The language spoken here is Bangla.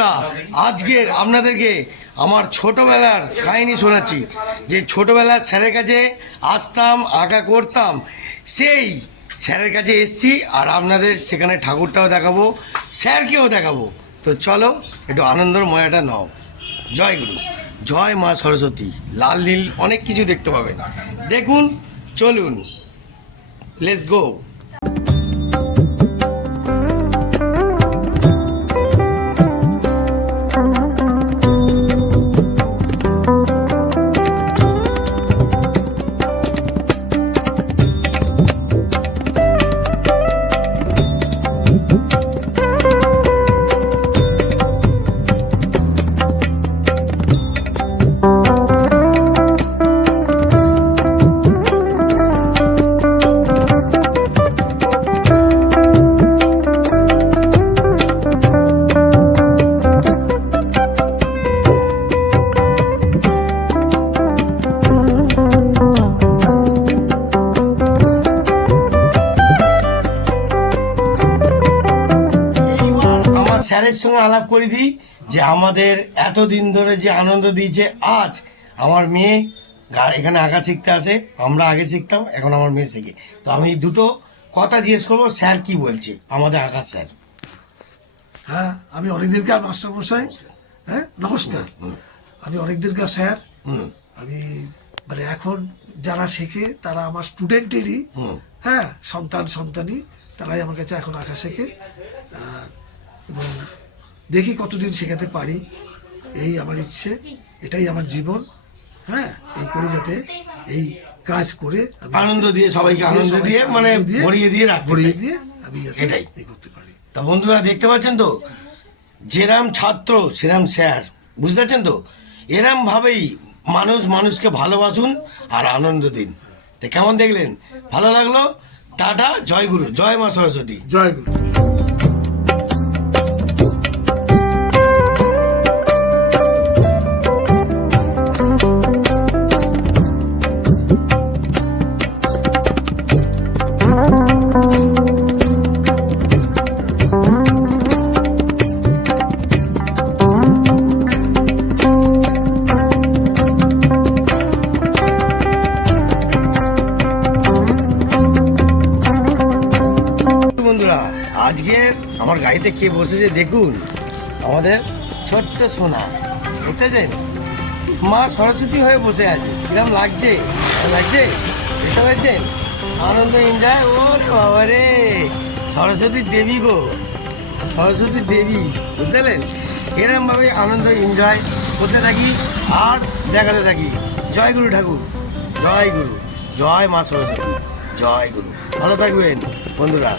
বন্ধুরা, আজকের আপনাদেরকে আমার ছোটবেলার কাহিনী শোনাচ্ছি। যে ছোটবেলার স্যারের কাছে আসতাম, আঁকা করতাম, সেই স্যারের কাছে এসছি। আর আপনাদের সেখানে ঠাকুরটাও দেখাবো, স্যারকেও দেখাবো। তো চলো একটু আনন্দর ময়াটা নাও। জয় গুরু, জয় মা সরস্বতী। লাল নীল অনেক কিছু দেখতে পাবেন, দেখুন, চলুন, লেটস গো। স্যারের সঙ্গে আলাপ করে দিই যে আমাদের এতদিন ধরে যে আনন্দ দিয়েছে। আজ আমার মেয়ে এখানে আঁকা শিখতে আছে, আমরা আগে শিখতাম, এখন আমার মেয়ে শেখে। তো আমি দুটো কথা জিজ্ঞেস করবো, স্যার কি বলছে আমাদের আঁকা স্যার। হ্যাঁ, আমি অনেকদিনকার মাস্টারমশাই। হ্যাঁ, নমস্কার। আমি অনেকদিনকার স্যার। আমি মানে এখন যারা শেখে তারা আমার স্টুডেন্টেরই, হ্যাঁ, সন্তানই, তারাই আমার কাছে এখন আঁকা শেখে। এবং দেখি কতদিন শেখাতে পারি, এই আমার ইচ্ছে, এটাই আমার জীবন। হ্যাঁ, এই করে যাতে এই কাজ করে আনন্দ দিয়ে, সবাইকে আনন্দ দিয়ে, মানে ভরিয়ে দিয়ে আমি এটাই এই করতে পারি। তা বন্ধুরা দেখতে পাচ্ছেন তো, যেরাম ছাত্র সেরাম স্যার, বুঝতে পারছেন তো। এরম ভাবেই মানুষকে ভালোবাসুন আর আনন্দ দিন। তো কেমন দেখলেন? ভালো লাগলো? টাটা, জয় গুরু, জয় মা সরস্বতী। জয় গুরু। বন্ধুরা, আজকের আমার গাড়িতে কে বসেছে দেখুন, আমাদের ছোট্ট সোনা। দেখতেছেন, মা সরস্বতী হয়ে বসে আছে। কিরম লাগছে? লাগছে? দেখতে পাচ্ছেন? আনন্দ এনজয়। ওরে বাবা রে, সরস্বতী দেবী গো, সরস্বতী দেবী, বুঝতে পারলেন? এরমভাবে আনন্দ এনজয় করতে থাকি আর দেখাতে থাকি। জয় গুরু ঠাকুর, জয় গুরু, জয় মা সরস্বতী, জয় গুরু। ভালো থাকবেন বন্ধুরা।